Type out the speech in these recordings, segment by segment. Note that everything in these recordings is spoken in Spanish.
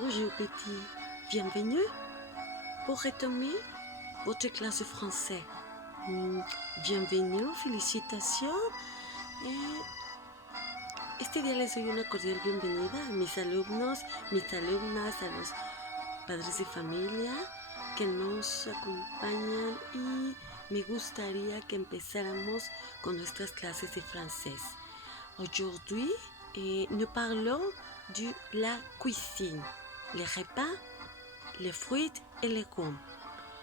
Bonjour petit, bienvenue pour retomer votre clase de français. Bienvenue, felicitaciones. Este día les doy una cordial bienvenida a mis alumnos, mis alumnas, a los padres de familia que nos acompañan y me gustaría que empezáramos con nuestras clases de francés. Aujourd'hui, nous parlons de la cuisine, les repas, les fruits et les légumes.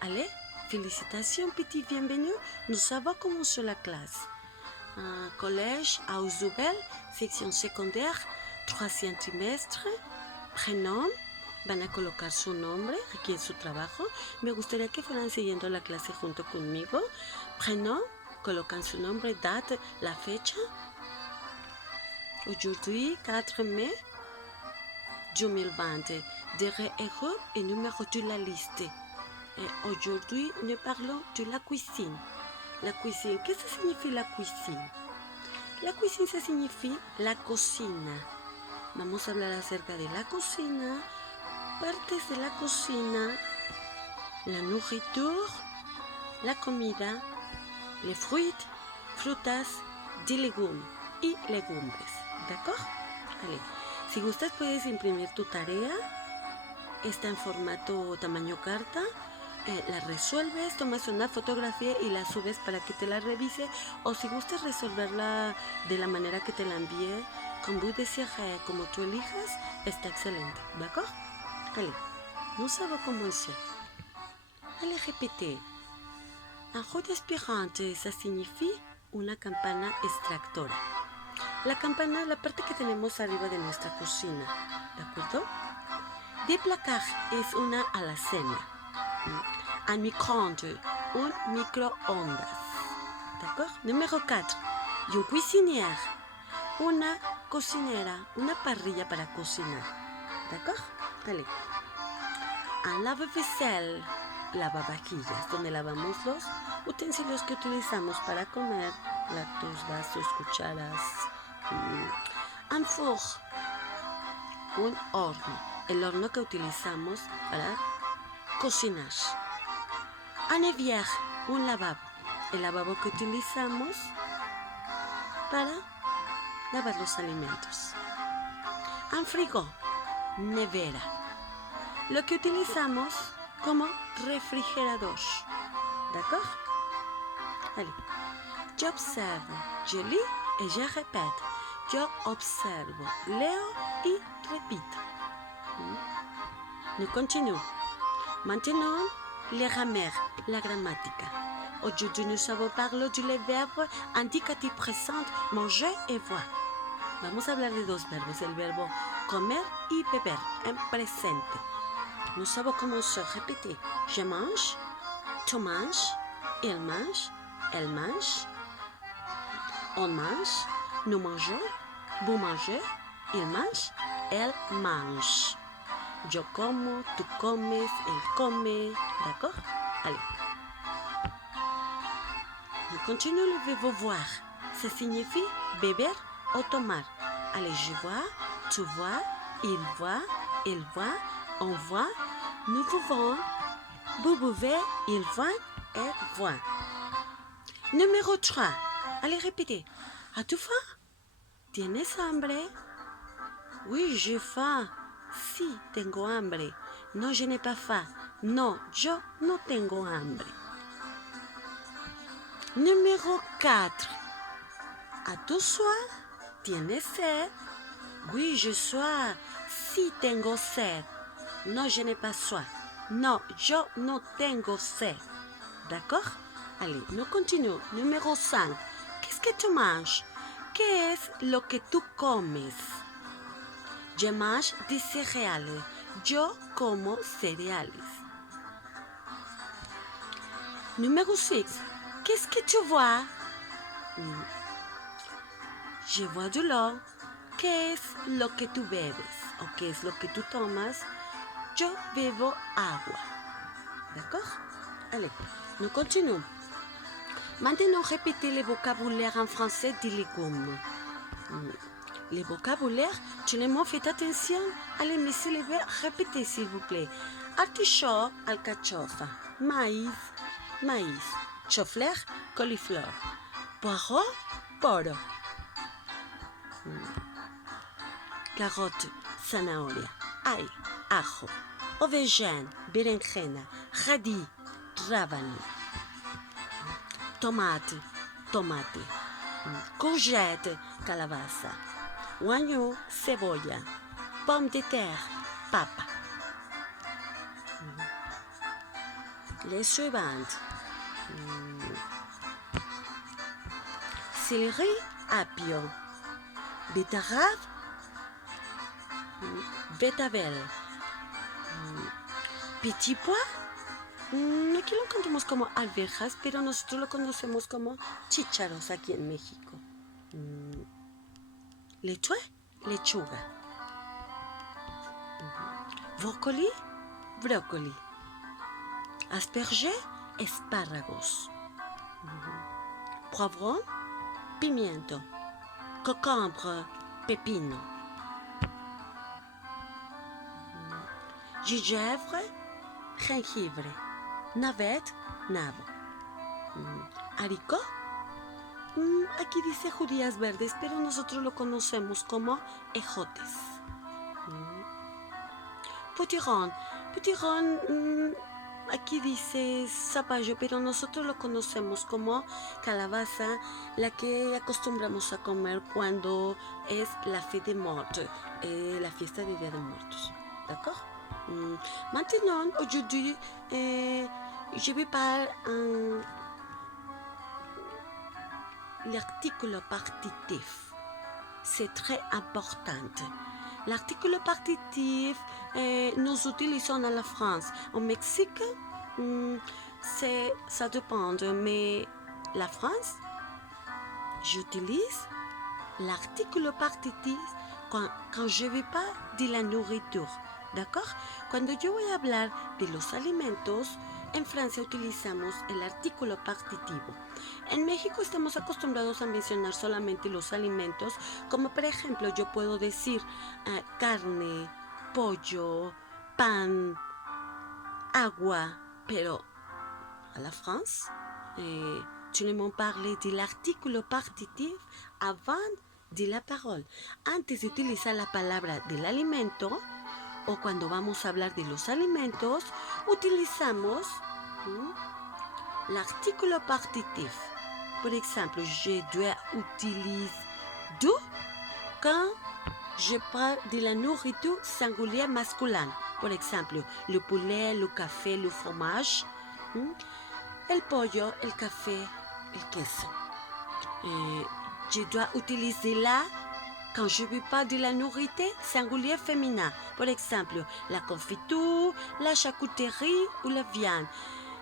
Allez, félicitations, petit, bienvenue. Nous avons commencé la classe. Collège à Ouzubel, section secondaire, 3e trimestre, prénom. Van a colocar su nombre aquí en su trabajo. Me gustaría que fueran siguiendo la clase junto conmigo. Prénom, colocan su nombre, date, la fecha. Aujourd'hui, 4 mai 2020, derrière et numéro de la liste. Et aujourd'hui, nous parlons de la cuisine. La cuisine, qu'est-ce que signifie la cuisine? La cuisine, ça signifie la cocina. Vamos a hablar acerca de la cocina, partes de la cocina, la nourriture, la comida, les fruits, frutas, des légumes y legumbres. ¿D'accord? Vale. Si gustas puedes imprimir tu tarea. Está en formato tamaño carta. La resuelves, tomas una fotografía y la subes para que te la revise. O si gustas resolverla de la manera que te la envié, como vous désirez, como tú elijas, está excelente. ¿D'accord? Allez, nous allons commencer. Allez, répétez. Un jeu d'aspirante, ça signifie una campana extractora. La campana, la parte que tenemos arriba de nuestra cocina, ¿de acuerdo? Des placards es una alacena. Un micro-ondes, un microondas. ¿D'accord? Número 4. Une cuisinière, una cocinera, una parrilla para cocinar. ¿D'accord? Allez. Un lave-vaisselle, lavavajillas, donde lavamos los utensilios que utilizamos para comer, platos, vasos, cucharas. Un four, un horno, el horno que utilizamos para cocinar. Un évier, un lavabo, el lavabo que utilizamos para lavar los alimentos. Un frigo, nevera, lo que utilizamos como refrigerador. ¿D'accord? Allez. J'observe, je lis et je répète. Yo observo, leo y repito. Nous continuons. Maintenant, les grammaires, la grammatica. Aujourd'hui, nous allons parler du verbe indicatif présent, manger et boire. Vamos a hablar de dos verbos, el verbo comer y beber en presente. Nous allons commencer. Répétez. Je mange, tu manges, il mange, elle mange, on mange, nous mangeons, vous mangez, il mange, elle mange. Yo como, tú comes, él come. ¿D'accord? Allez. On continue le verbe voir. Ça signifie beber ou tomar. Allez, je vois, tu vois, il voit, on voit, nous pouvons, vous pouvez, il voit, elle voit. Numéro 3. Allez, répétez. ¿As-tu faim? ¿Tienes hambre? Oui, j'ai faim. Sí, tengo hambre. No, je n'ai pas faim. No, yo no tengo hambre. Numéro 4. ¿As-tu soif? ¿Tienes sed? Oui, je soif. Sí, tengo sed. No, je n'ai pas soif. No, yo no tengo sed. D'accord? Allez, nous continuons. Numéro 5. Qu'est-ce que tu manges? ¿Qué es lo que tú comes? Je mange des céréales. Yo como cereales. Numéro 6. Qu'est-ce que tu vois? Je vois du l'eau. ¿Qué es lo que tú bebes? ¿O qué es lo que tú tomas? Yo bebo agua. D'accord? Allez, nous continuons. Maintenant, répétez le vocabulaire en français des légumes. Les vocabulaires, tu les mots, faites attention à les syllabes. Répétez, s'il vous plaît. Artichaut, alcachofa. Maïs, maïs. Chou-fleur, coliflor. Poireau, poro. Carotte, zanahoria. Ail, ajo. Aubergine, berenjena. Radis, rábano. Tomate, tomate. Courgette, calabaza. Oignon, cebolla. Pomme de terre, papa. Les suivantes. Céleri, apio. Betterave, betabel. Petit pois, aquí lo conocemos como alberjas, pero nosotros lo conocemos como chícharos aquí en México. Lechuga, lechuga. Brócoli, brócoli. Asperges, espárragos. Poivron, pimiento. Concombre, pepino. Gingembre, jengibre. Navette, nabo. Haricot, aquí dice judías verdes, pero nosotros lo conocemos como ejotes. Potiron, aquí dice zapallo, pero nosotros lo conocemos como calabaza, la que acostumbramos a comer cuando es la fête des morts, la fiesta de Día de Muertos. D'accord? Maintenant, aujourd'hui, je vais parler l'article partitif. C'est très important. L'article partitif, nous utilisons à la France. Au Mexique, ça dépend, mais la France, j'utilise l'article partitif quand je ne vais pas de la nourriture. ¿D'accord? Cuando yo voy a hablar de los alimentos, en Francia utilizamos el artículo partitivo. En México estamos acostumbrados a mencionar solamente los alimentos, como por ejemplo yo puedo decir carne, pollo, pan, agua, pero a la France, tu ne m'en parles de l'article partitif avant de la parole. Antes de utilizar la palabra del alimento, o cuando vamos a hablar de los alimentos, utilizamos l'article partitif. Por exemple, je dois utiliser du quand je parle de la nourriture singulière masculine. Por exemple, le poulet, le café, le fromage, el pollo, el café, el queso. Je dois utiliser la quand je ne veux pas de la nourriture singulière féminin. Par exemple, la confiture, la charcuterie ou la viande.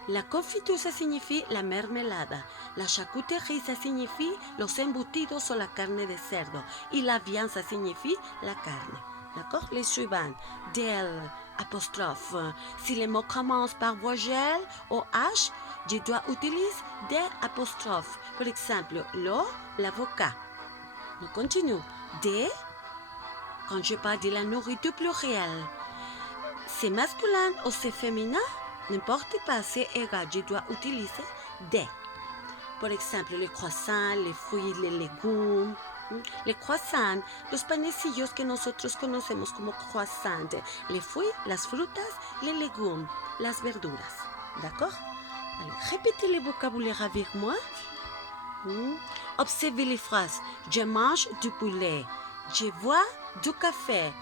La confiture, ça signifie la mermelada. La charcuterie, ça signifie los embutidos o la carne de cerdo. Y la viande, ça signifie la carne. D'accord? Les suivants. Del, apostrophe. Si les mots commencent par voyelle ou H, je dois utiliser des apostrophes. Par exemple, l'avocat. On continue. Des, quand je parle de la nourriture plurielle, c'est masculin ou c'est féminin, n'importe pas, c'est égal, je dois utiliser des. Par exemple, les croissants, les fruits, les légumes. Les croissants, los panecillos que nosotros conocemos como croissants, les fruits, las frutas, les légumes, las verduras. D'accord? Alors, répétez les vocabulaires avec moi. Observez les phrases. Je mange du poulet. Je bois du café.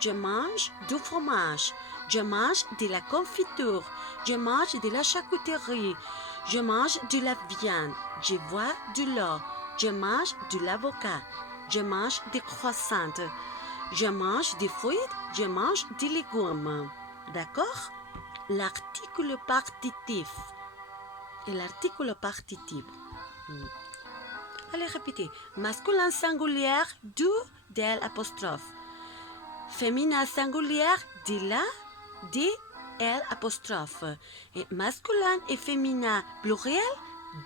Je mange du fromage. Je mange de la confiture. Je mange de la charcuterie. Je mange de la viande. Je bois du lait. Je mange de l'avocat. Je mange des croissants. Je mange des fruits. Je mange des légumes. D'accord? L'article partitif. Et l'article partitif. Allez, répétez. Masculin singulier du, del, apostrophe. Féminin singulier de la, de, el, apostrophe. Et masculin et féminin pluriel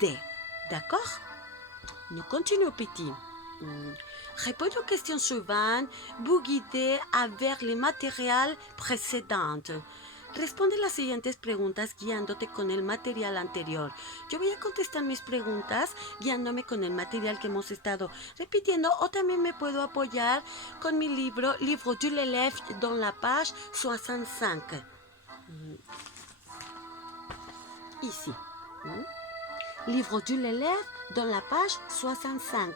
de. D'accord? Nous continuons, petit. Répondre aux questions suivantes vous guider a ver el material precedente. Responde las siguientes preguntas guiándote con el material anterior. Yo voy a contestar mis preguntas guiándome con el material que hemos estado repitiendo, o también me puedo apoyar con mi libro de l'élève dans la page 65. Ici. Livre de l'élève dans la page 65.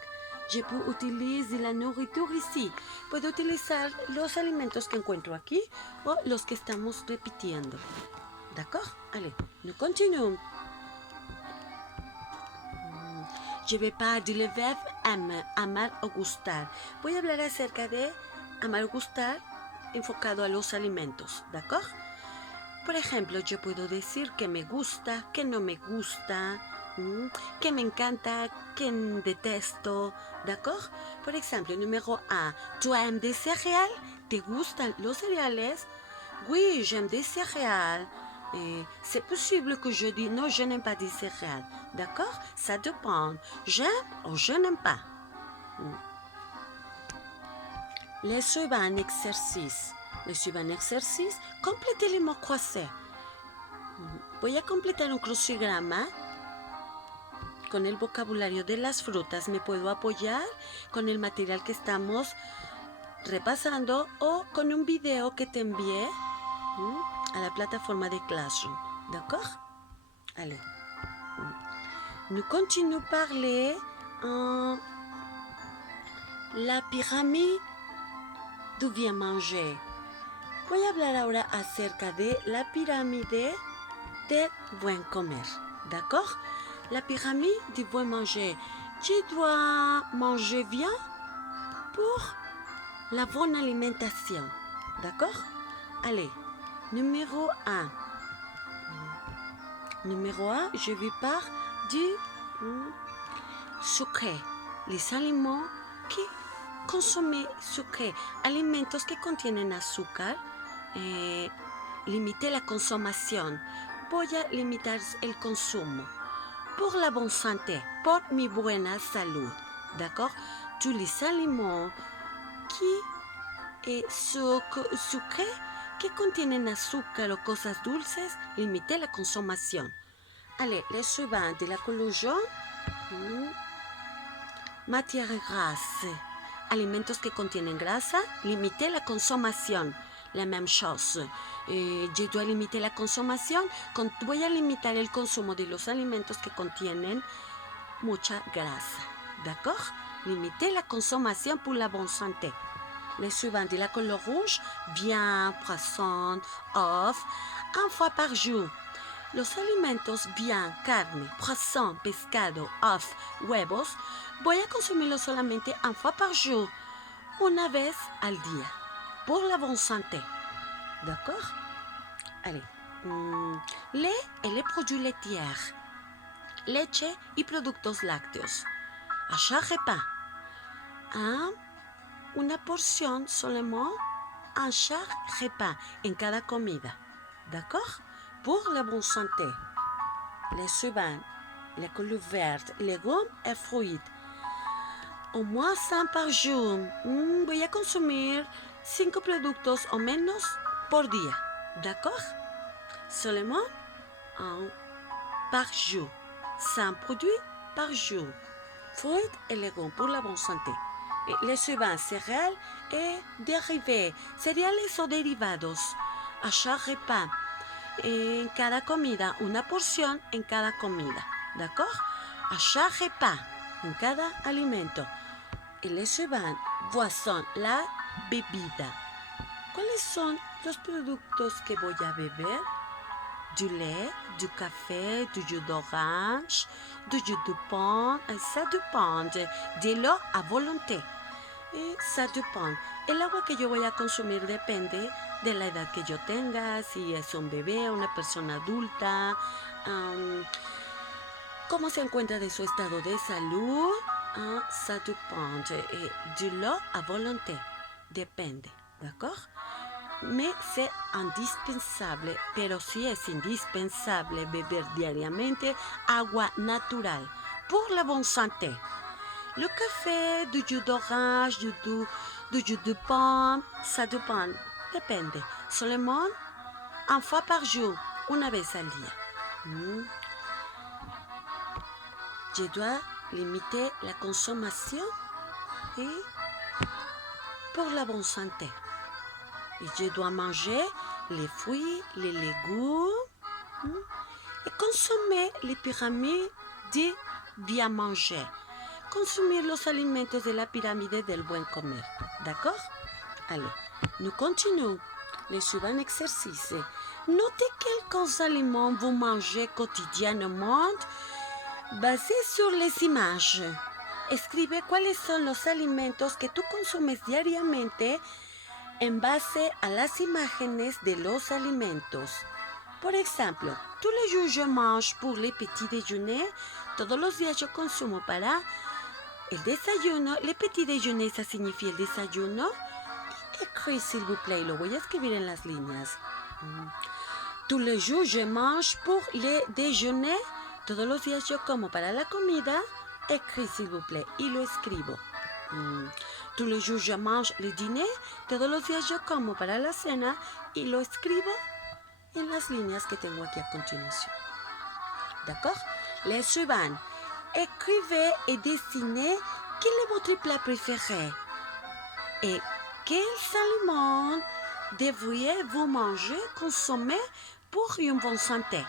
Je peux utiliser la nourriture ici. Puedo utilizar los alimentos que encuentro aquí o los que estamos repitiendo. D'accord? Allez, nous continuons. Je vais parler du verbe aimer, amar o gustar. Voy a hablar acerca de amar o gustar enfocado a los alimentos. ¿D'accord? Por ejemplo, yo puedo decir que me gusta, que no me gusta, que me encanta, que detesto, ¿d'accord? Por ejemplo, número 1, ¿tu aimes des céréales? ¿Te gustan los cereales? Oui, j'aime des céréales. C'est possible que je dise non, je n'aime pas des céréales, d'accord? Ça dépend. J'aime ou je n'aime pas. Le suivant exercice. Le suivant exercice, complétez les mots croisés. Voy a completar un crucigrama con el vocabulario de las frutas. Me puedo apoyar con el material que estamos repasando o con un video que te envié a la plataforma de Classroom. D'accord? Allez. Nous continuons à parler la pyramide du bien manger. Voy a hablar ahora acerca de la pirámide del buen comer. D'accord? La pyramide du bon manger. Tu dois manger bien pour la bonne alimentation. D'accord? Allez, numéro 1. Numéro 1, je vais parler du sucre. Les aliments qui consomment sucre. Alimentos que contienen azúcar. Limiter la consommation. Voy a limitar el consumo. Pour la bonne santé, por mi buena salud. D'accord? Tous les aliments qui sucrés que contienen azúcar o cosas dulces, limiter la consommation. Allez, le suivant de la collusion. Matière grasse. Alimentos que contienen grasa, limiter la consommation. La même chose. Yo dois limiter la consommation. Voy a limitar el consumo de los alimentos que contienen mucha grasa. D'accord? Limiter la consommation pour la bonne santé. Le suivant de la couleur rouge, viande, poisson, œufs, une fois par jour. Los alimentos viande, carne, poisson, pescado, œufs, huevos, voy a consumirlos solamente une fois par jour, una vez al día. Pour la bonne santé. D'accord? Allez. Lait et les produits laitiers. Leche y productos lácteos. À chaque repas. Una porción seulement à chaque repas. En cada comida. D'accord? Pour la bonne santé. Les suivants. La couleur verte. Légumes et fruits. Au moins 100 par jour. Voy a consumir 5 productos o menos por día. D'accord? Seulement un par jour. 100 produits par jour. Fruits et légumes pour la bonne santé. Les suivants, céréales et dérivés. Cereales o derivados. A chaque repas. En cada comida. Una porción en cada comida. D'accord? A chaque repas. En cada alimento. Et les suivants, boisson, la bebida. ¿Cuáles son los productos que voy a beber? Du lait, du café, du jus d'orange, du jus de pomme. Ça dépend. De l'eau à volonté. Ça dépend. El agua que yo voy a consumir depende de la edad que yo tenga, si es un bebé, una persona adulta, cómo se encuentra de su estado de salud. Ça dépend. De l'eau à volonté. Depende. D'accord? Mais c'est indispensable, pero sí es indispensable beber diariamente agua natural pour la bonne santé. Le café, du jus d'orange, du jus de pomme, ça dépend. Depende. Seulement une fois par jour, una vez al día. Je dois limiter la consommation et pour la bonne santé. Et je dois manger les fruits, les légumes et consommer les pyramides de bien manger. Consommer los alimentos de la pyramide del buen comer. D'accord? Allez, nous continuons. Le suivant exercice. Notez quelques aliments vous mangez quotidiennement basés sur les images. Escribe cuáles son los alimentos que tú consumes diariamente en base a las imágenes de los alimentos. Por ejemplo, tous les jours je mange pour le petit déjeuner. Todos los días yo consumo para el desayuno. Le petit déjeuner, ça signifie el desayuno. Écris, s'il vous plaît, lo voy a escribir en las líneas. Tous les jours je mange pour le déjeuner. Todos los días yo como para la comida. Écris, s'il vous plaît, y lo escribo. Tous les jours je mange le dîner. Todos los días yo como para la cena. Y lo escribo en las líneas que tengo aquí a continuación. D'accord? Les suivants. Écrivez et dessinez quel est votre plat préféré. Et quels aliments devriez-vous manger, consommer pour une bonne santé?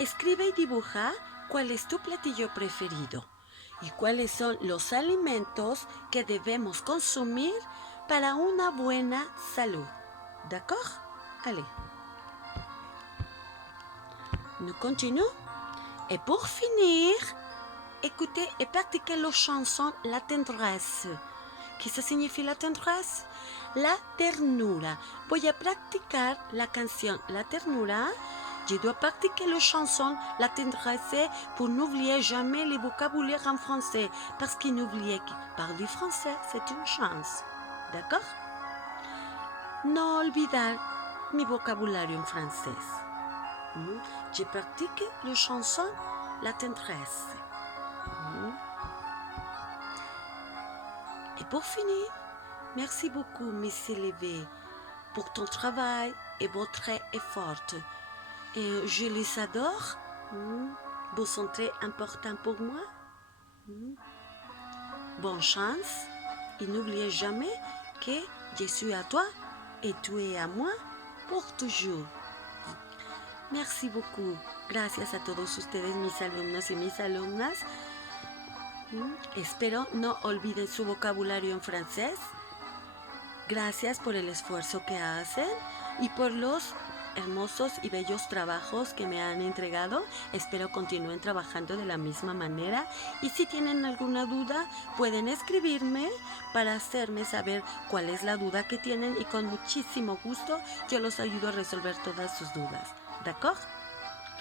Escribe y dibuja cuál es tu platillo preferido y cuáles son los alimentos que debemos consumir para una buena salud. D'accord? Allez. Nous continuons. Et pour finir, écoutez et pratiquez la chanson La Tendresse. ¿Qué significa la tendresse? La ternura. Voy a practicar la canción La Ternura. Je dois pratiquer la chanson La Tendresse pour n'oublier jamais le vocabulaire en français. Parce qu'inoublier parler français, c'est une chance. D'accord? No olvidar mi vocabulario en francés. Je pratique la chanson La Tendresse. Et pour finir, merci beaucoup, Miss Lévé, pour ton travail et votre effort. Et je les adore. Vous sont très importants pour moi. Bonne chance. Et n'oubliez jamais que je suis à toi et tu es à moi pour toujours. Merci beaucoup. Gracias a todos ustedes, mis alumnos y mis alumnas. Espero no olviden su vocabulario en francés. Gracias por el esfuerzo que hacen y por los hermosos y bellos trabajos que me han entregado. Espero continúen trabajando de la misma manera. Y si tienen alguna duda, pueden escribirme para hacerme saber cuál es la duda que tienen. Y con muchísimo gusto yo los ayudo a resolver todas sus dudas. D'accord?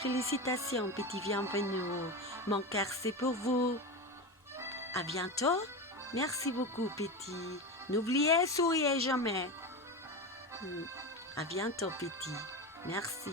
Félicitations, petit bienvenue. Mon cœur, c'est pour vous. À bientôt. Merci beaucoup, petit. N'oubliez, souriez jamais. À bientôt, petit. Merci.